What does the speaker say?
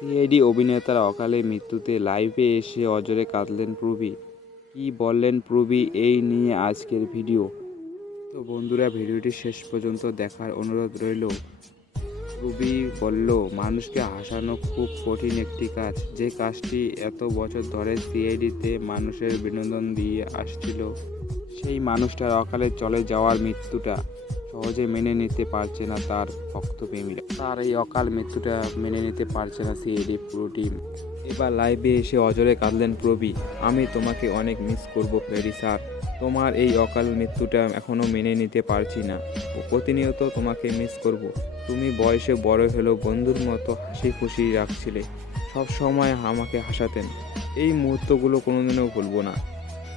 CID অভিনেতার অকালে মৃত্যুতে লাইভে এসে অজরে কাঁদলেন প্রবি। কী বললেন প্রবি এই নিয়ে আজকের ভিডিও? তো বন্ধুরা, ভিডিওটি শেষ পর্যন্ত দেখার অনুরোধ রইল। প্রবি বলল, মানুষকে হাসানো খুব কঠিন একটি কাজ। যে কাজটি এত বছর ধরে সিআইডিতে মানুষের বিনোদন দিয়ে আসছিল, সেই মানুষটার অকালে চলে যাওয়ার মৃত্যুটা। সহজে মেনে নিতে পারছে না তার ভক্তপ্রেমীরা। তার এই অকাল মৃত্যুটা মেনে নিতে পারছে না সিএডি পুরো টিম। এবার লাইভে এসে অজরে কাঁদলেন প্রবি আমি তোমাকে অনেক মিস করব ফেরি স্যার। তোমার এই অকাল মৃত্যুটা এখনও মেনে নিতে পারছি না। প্রতিনিয়ত তোমাকে মিস করব। তুমি বয়সে বড় হলেও বন্ধুর মতো হাসি খুশি রাখছিলে। সব সময় আমাকে হাসাতেন। এই মুহূর্তগুলো কোনোদিনও ভুলবো না।